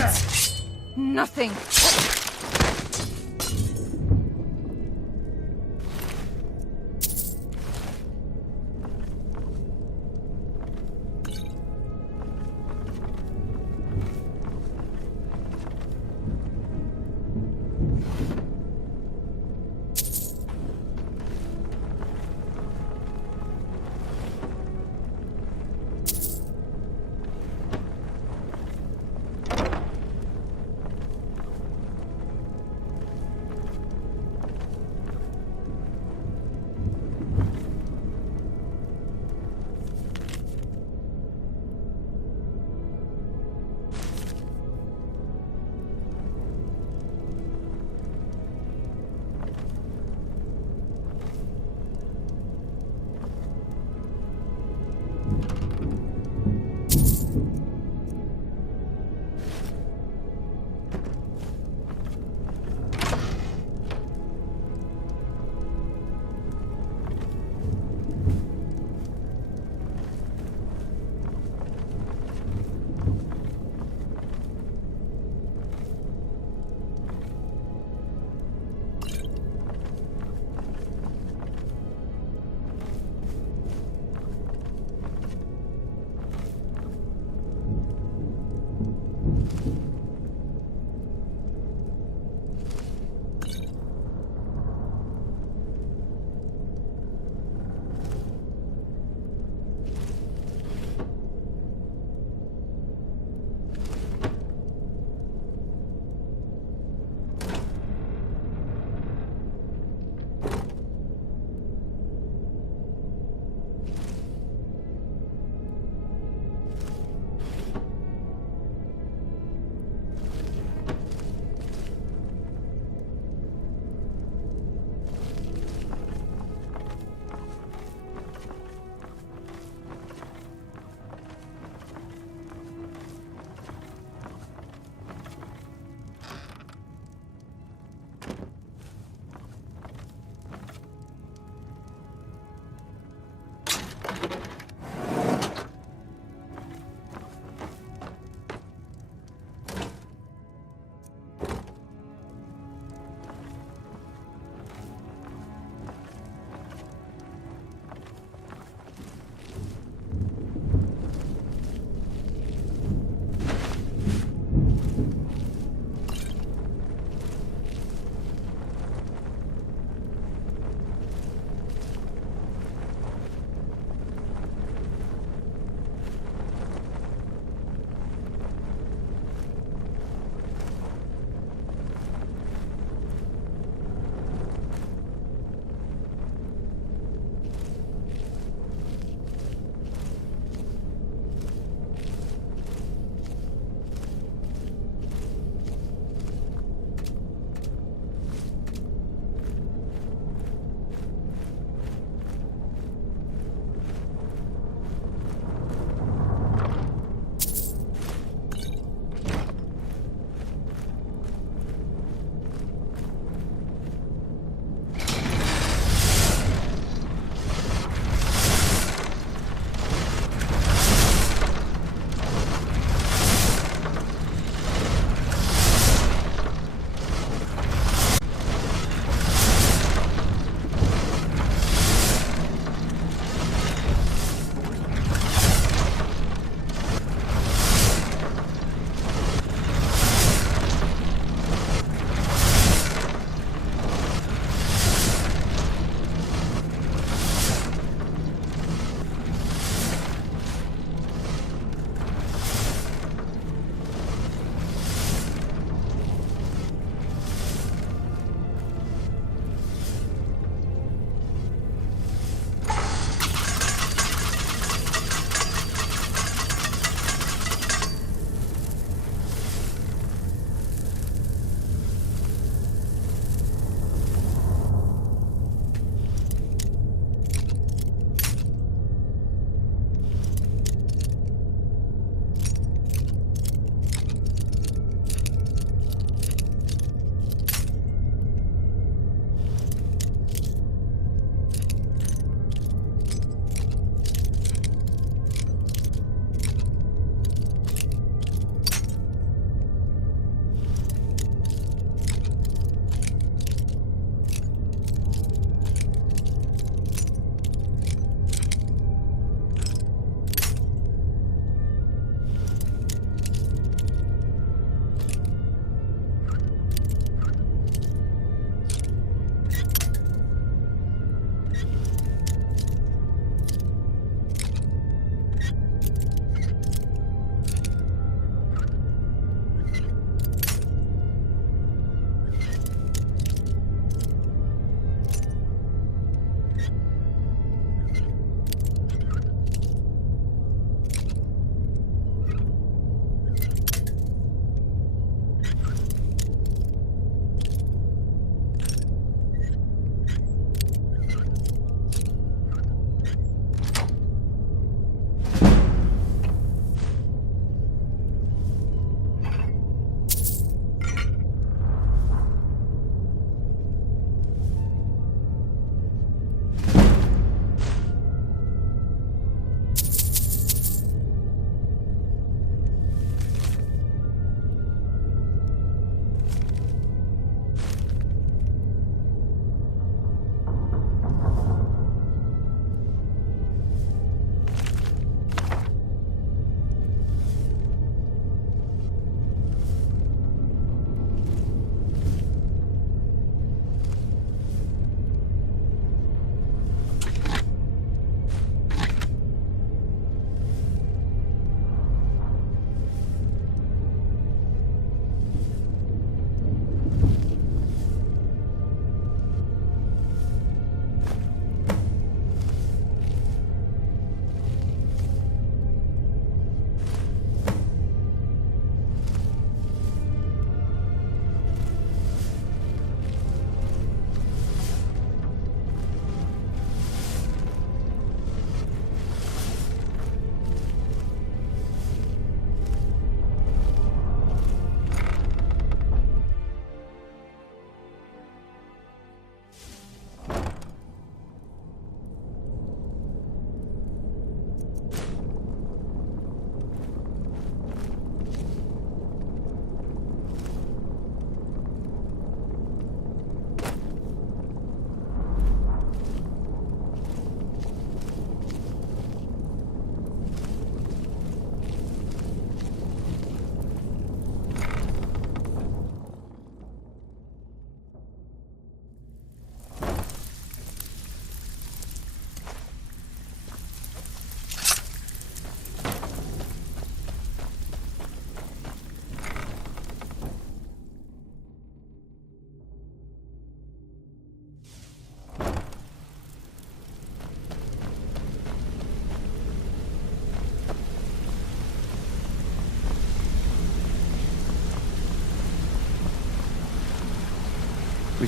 It's nothing.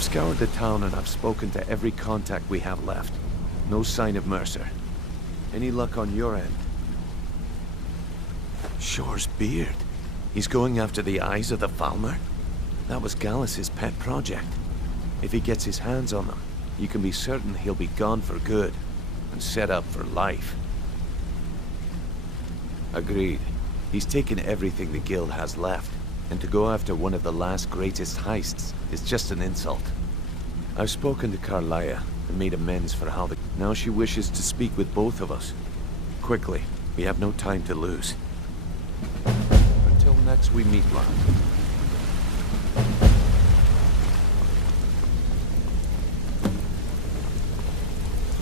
We've scoured the town and I've spoken to every contact we have left. No sign of Mercer. Any luck on your end? Shore's beard. He's going after the eyes of the Falmer? That was Gallus's pet project. If he gets his hands on them, you can be certain he'll be gone for good, and set up for life. Agreed. He's taken everything the guild has left, and to go after one of the last greatest heists is just an insult. I've spoken to Carlia and made amends for how now she wishes to speak with both of us. Quickly, we have no time to lose. Until next we meet, lad.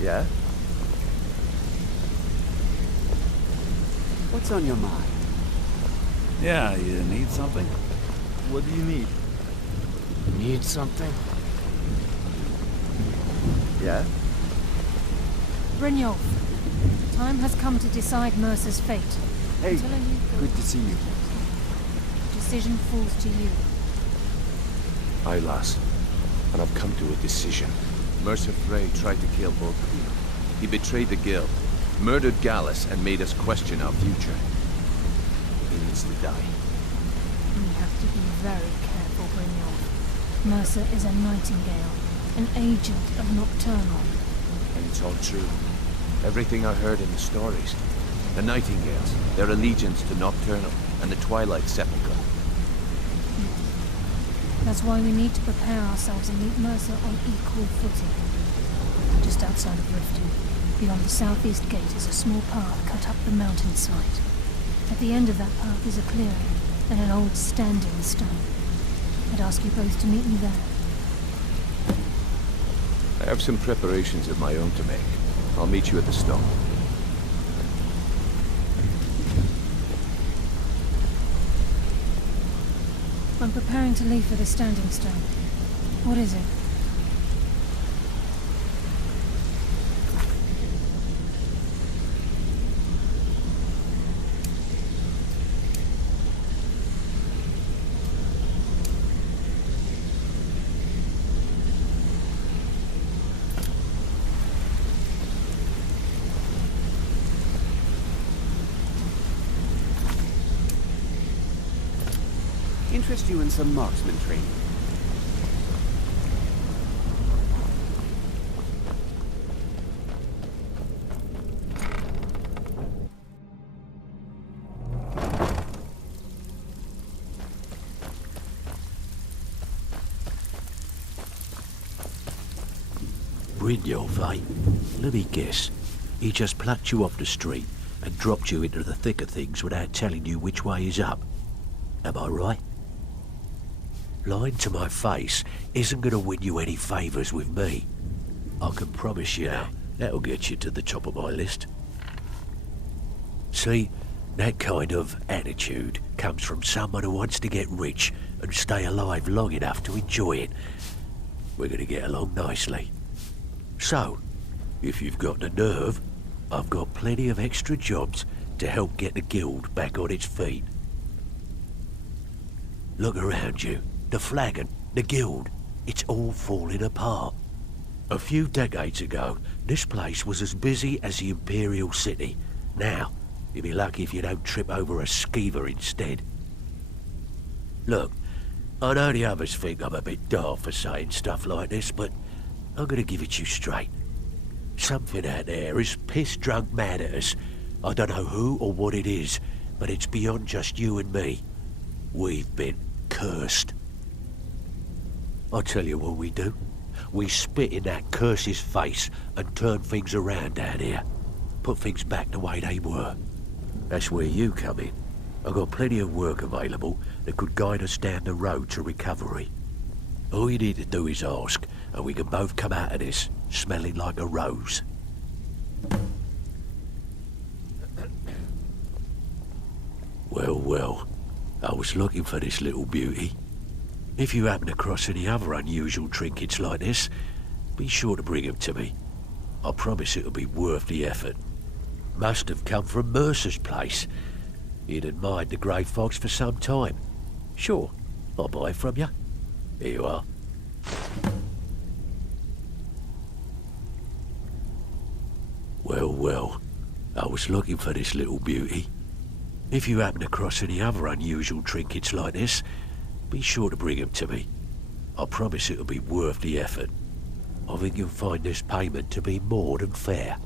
Yeah? What's on your mind? Yeah, you need something? What do you need? Need something? Yeah? Brynjolf, the time has come to decide Mercer's fate. Hey, Until a new good to see you. The decision falls to you. Aye, lass. And I've come to a decision. Mercer Frey tried to kill both of you. He betrayed the guild, murdered Gallus, and made us question our future. He needs to die. You have to be very careful, Brynjolf. Mercer is a nightingale, an agent of Nocturnal. And it's all true. Everything I heard in the stories. The Nightingales, their allegiance to Nocturnal, and the Twilight Sepulchre. That's why we need to prepare ourselves and meet Mercer on equal footing. Just outside of Riften, beyond the southeast gate, is a small path cut up the mountainside. At the end of that path is a clearing and an old standing stone. I'd ask you both to meet me there. I have some preparations of my own to make. I'll meet you at the stone. I'm preparing to leave for the standing stone. What is it? Interest you in some marksman training? Brynjolf, eh? Let me guess. He just plucked you off the street and dropped you into the thick of things without telling you which way is up. Am I right? Lying to my face isn't going to win you any favours with me. I can promise you now, that'll get you to the top of my list. See, that kind of attitude comes from someone who wants to get rich and stay alive long enough to enjoy it. We're going to get along nicely. So, if you've got the nerve, I've got plenty of extra jobs to help get the guild back on its feet. Look around you. The flagon, the guild, it's all falling apart. A few decades ago, this place was as busy as the Imperial City. Now, you'll be lucky if you don't trip over a skeever instead. Look, I know the others think I'm a bit daft for saying stuff like this, but I'm gonna give it you straight. Something out there is piss-drunk mad at us. I don't know who or what it is, but it's beyond just you and me. We've been cursed. I'll tell you what we do. We spit in that curse's face and turn things around down here. Put things back the way they were. That's where you come in. I've got plenty of work available that could guide us down the road to recovery. All you need to do is ask, and we can both come out of this smelling like a rose. Well, well. I was looking for this little beauty. If you happen across any other unusual trinkets like this, be sure to bring them to me. I promise it'll be worth the effort. Must have come from Mercer's place. He'd admired the grey fox for some time. Sure, I'll buy it from you. Here you are. Well, well, I was looking for this little beauty. If you happen across any other unusual trinkets like this, be sure to bring them to me. I promise it'll be worth the effort. I think you'll find this payment to be more than fair.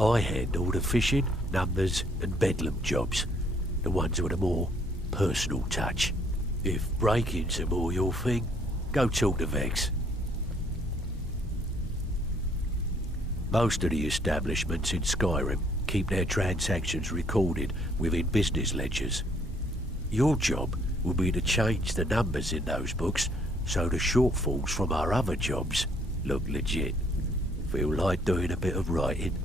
I handle the fishing, numbers and bedlam jobs, the ones with a more personal touch. If break-ins are more your thing, go talk to Vex. Most of the establishments in Skyrim keep their transactions recorded within business ledgers. Your job will be to change the numbers in those books so the shortfalls from our other jobs look legit. Feel like doing a bit of writing?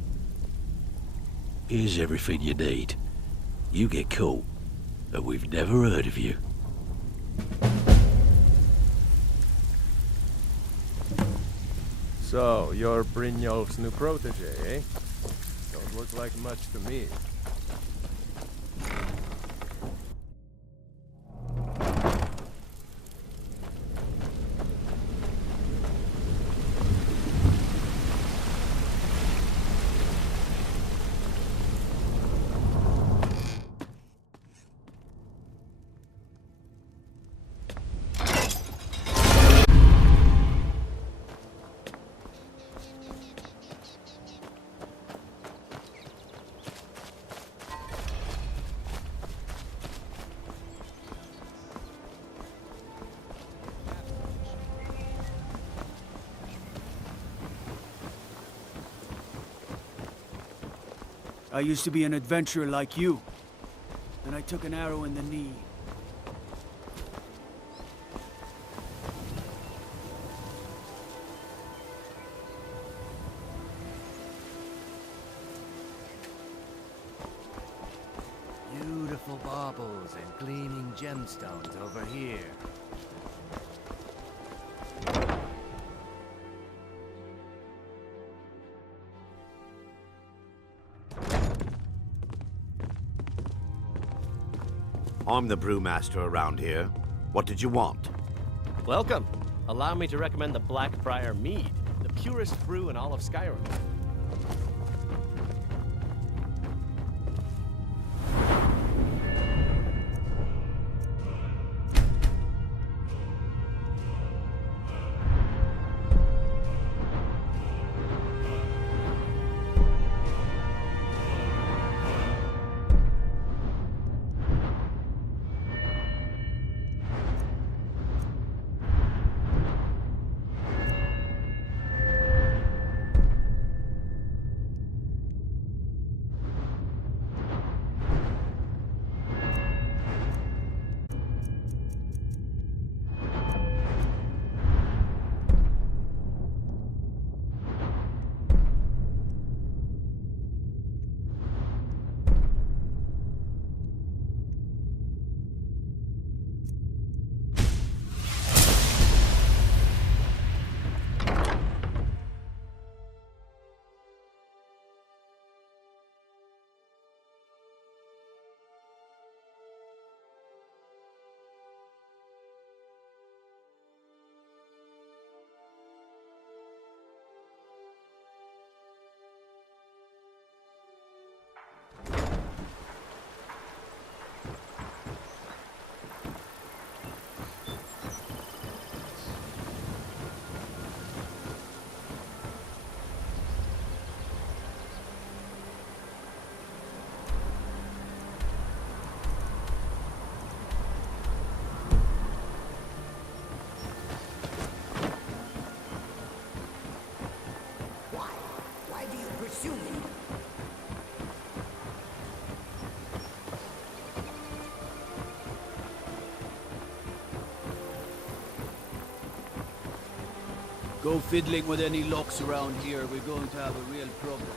Here's everything you need. You get caught, and we've never heard of you. So, you're Brynjolf's new protege, eh? Don't look like much to me. I used to be an adventurer like you. Then I took an arrow in the knee. Beautiful baubles and gleaming gemstones over here. I'm the brewmaster around here. What did you want? Welcome. Allow me to recommend the Blackbriar Mead, the purest brew in all of Skyrim. Go fiddling with any locks around here, we're going to have a real problem.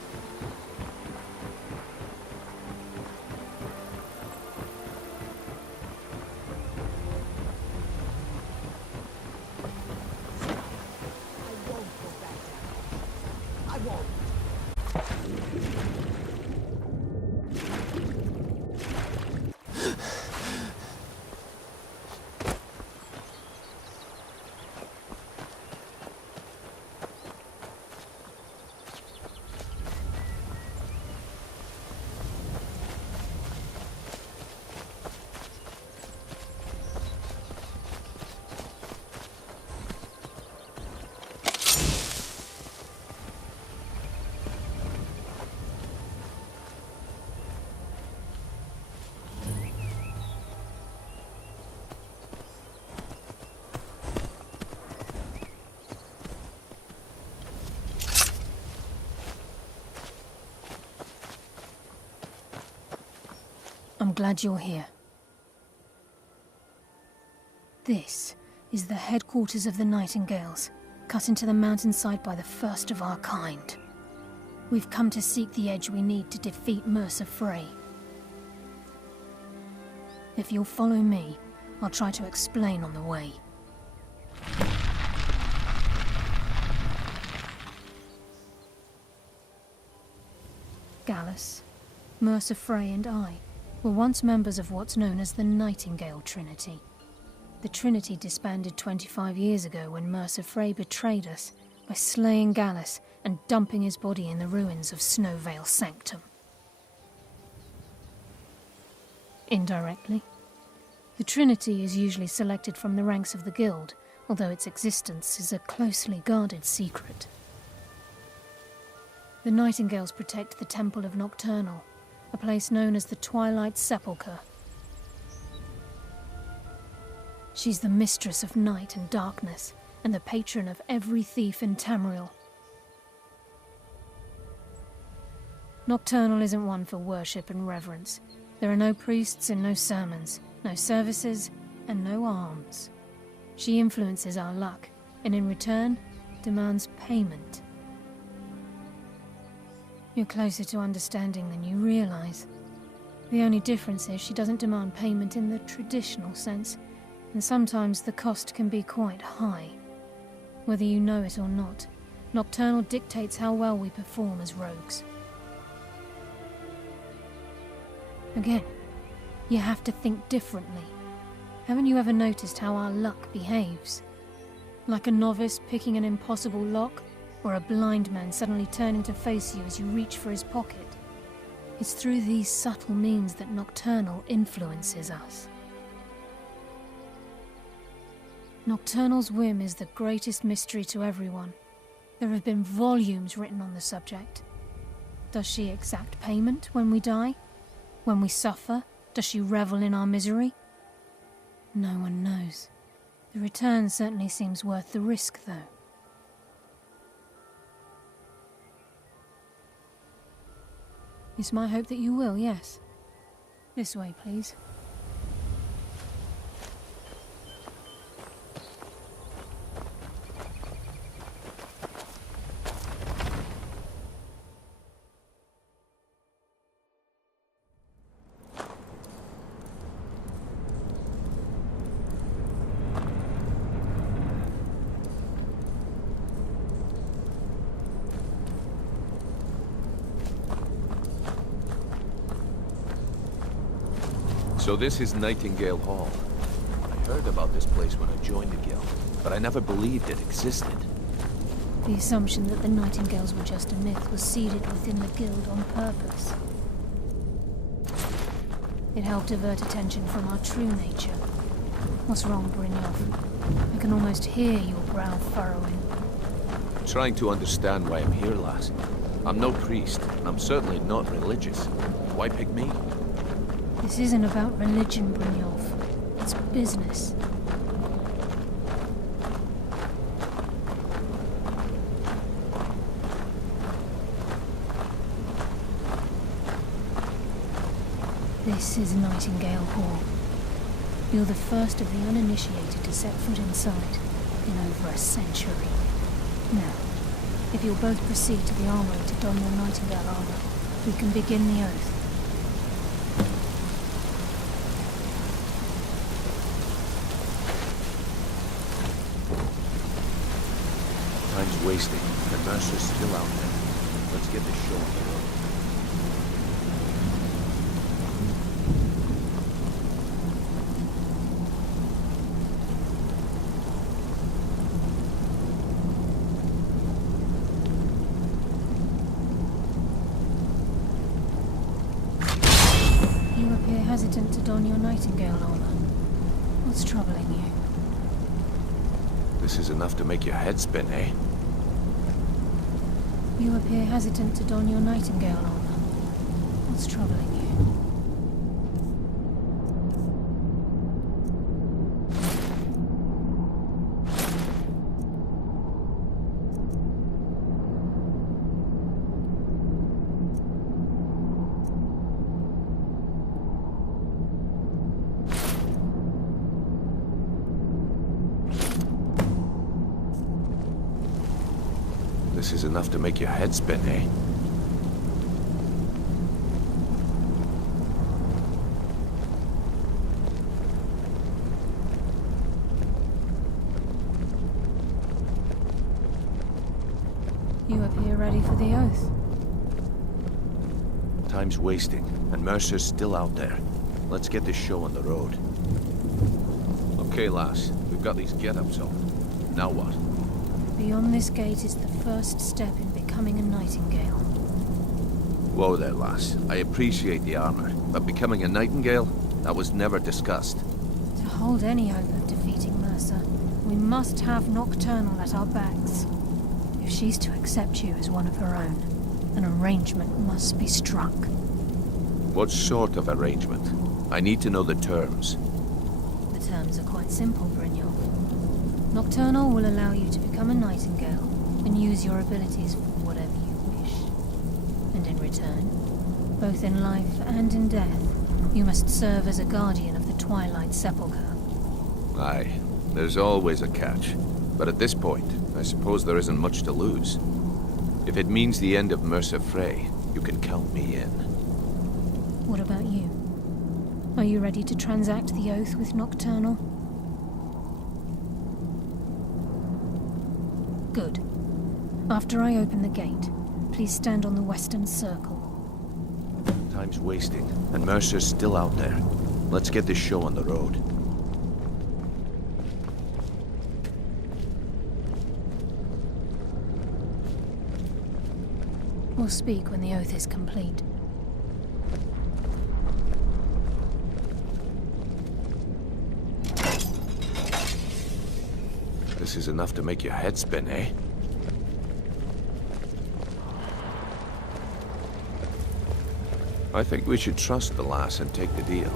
I'm glad you're here. This is the headquarters of the Nightingales, cut into the mountainside by the first of our kind. We've come to seek the edge we need to defeat Mercer Frey. If you'll follow me, I'll try to explain on the way. Gallus, Mercer Frey and I were once members of what's known as the Nightingale Trinity. The Trinity disbanded 25 years ago when Mercer Frey betrayed us by slaying Gallus and dumping his body in the ruins of Snowvale Sanctum. Indirectly, the Trinity is usually selected from the ranks of the Guild, although its existence is a closely guarded secret. The Nightingales protect the Temple of Nocturnal, a place known as the Twilight Sepulchre. She's the mistress of night and darkness, and the patron of every thief in Tamriel. Nocturnal isn't one for worship and reverence. There are no priests and no sermons, no services and no alms. She influences our luck, and in return, demands payment. You're closer to understanding than you realize. The only difference is she doesn't demand payment in the traditional sense, and sometimes the cost can be quite high. Whether you know it or not, Nocturnal dictates how well we perform as rogues. Again, you have to think differently. Haven't you ever noticed how our luck behaves? Like a novice picking an impossible lock, or a blind man suddenly turning to face you as you reach for his pocket. It's through these subtle means that Nocturnal influences us. Nocturnal's whim is the greatest mystery to everyone. There have been volumes written on the subject. Does she exact payment when we die? When we suffer, does she revel in our misery? No one knows. The return certainly seems worth the risk, though. It's my hope that you will, yes. This way, please. So this is Nightingale Hall. I heard about this place when I joined the guild, but I never believed it existed. The assumption that the Nightingales were just a myth was seeded within the guild on purpose. It helped divert attention from our true nature. What's wrong, Brynjolf? I can almost hear your brow furrowing. Trying to understand why I'm here, lass. I'm no priest, and I'm certainly not religious. Why pick me? This isn't about religion, Brynjolf. It's business. This is Nightingale Hall. You're the first of the uninitiated to set foot inside in over a century. Now, if you'll both proceed to the armory to don your Nightingale armor, we can begin the oath. Time's wasting, and Mercer's still out there. Let's get this show on the road. You appear hesitant to don your Nightingale armor. What's troubling you? This is enough to make your head spin, eh? You appear hesitant to don your Nightingale armor. What's troubling you? This is enough to make your head spin, eh? You appear ready for the oath. Time's wasting, and Mercer's still out there. Let's get this show on the road. Okay, lass. We've got these get-ups on. Now what? Beyond this gate is the first step in becoming a nightingale. Whoa there, lass. I appreciate the armor, but becoming a nightingale? That was never discussed. To hold any hope of defeating Mercer, we must have Nocturnal at our backs. If she's to accept you as one of her own, an arrangement must be struck. What sort of arrangement? I need to know the terms. The terms are quite simple, Brynjolf. Nocturnal will allow you to become a nightingale and use your abilities for whatever you wish. And in return, both in life and in death, you must serve as a guardian of the Twilight Sepulchre. Aye, there's always a catch. But at this point, I suppose there isn't much to lose. If it means the end of Mercer Frey, you can count me in. What about you? Are you ready to transact the oath with Nocturnal? Good. After I open the gate, please stand on the western circle. Time's wasting, and Mercer's still out there. Let's get this show on the road. We'll speak when the oath is complete. This is enough to make your head spin, eh? I think we should trust the lass and take the deal.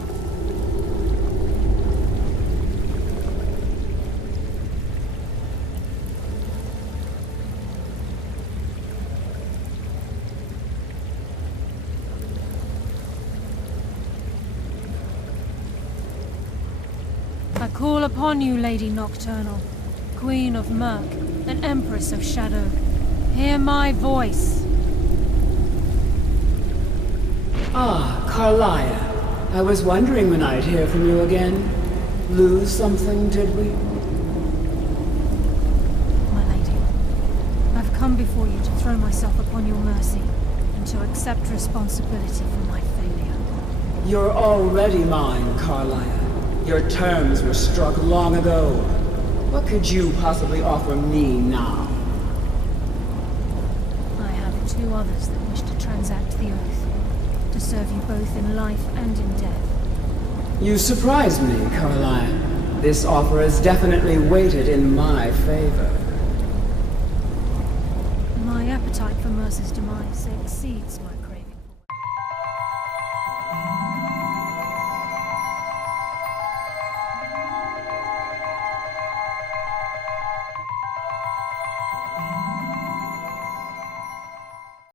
I call upon you, Lady Nocturnal, Queen of Murk, and Empress of Shadow. Hear my voice. Ah, Carlia. I was wondering when I'd hear from you again. Lose something, did we? My lady, I've come before you to throw myself upon your mercy, and to accept responsibility for my failure. You're already mine, Carlia. Your terms were struck long ago. What could you possibly offer me now? I have two others that wish to transact the oath, to serve you both in life and in death. You surprise me, Carlia. This offer is definitely weighted in my favor. My appetite for Mercer's demise exceeds my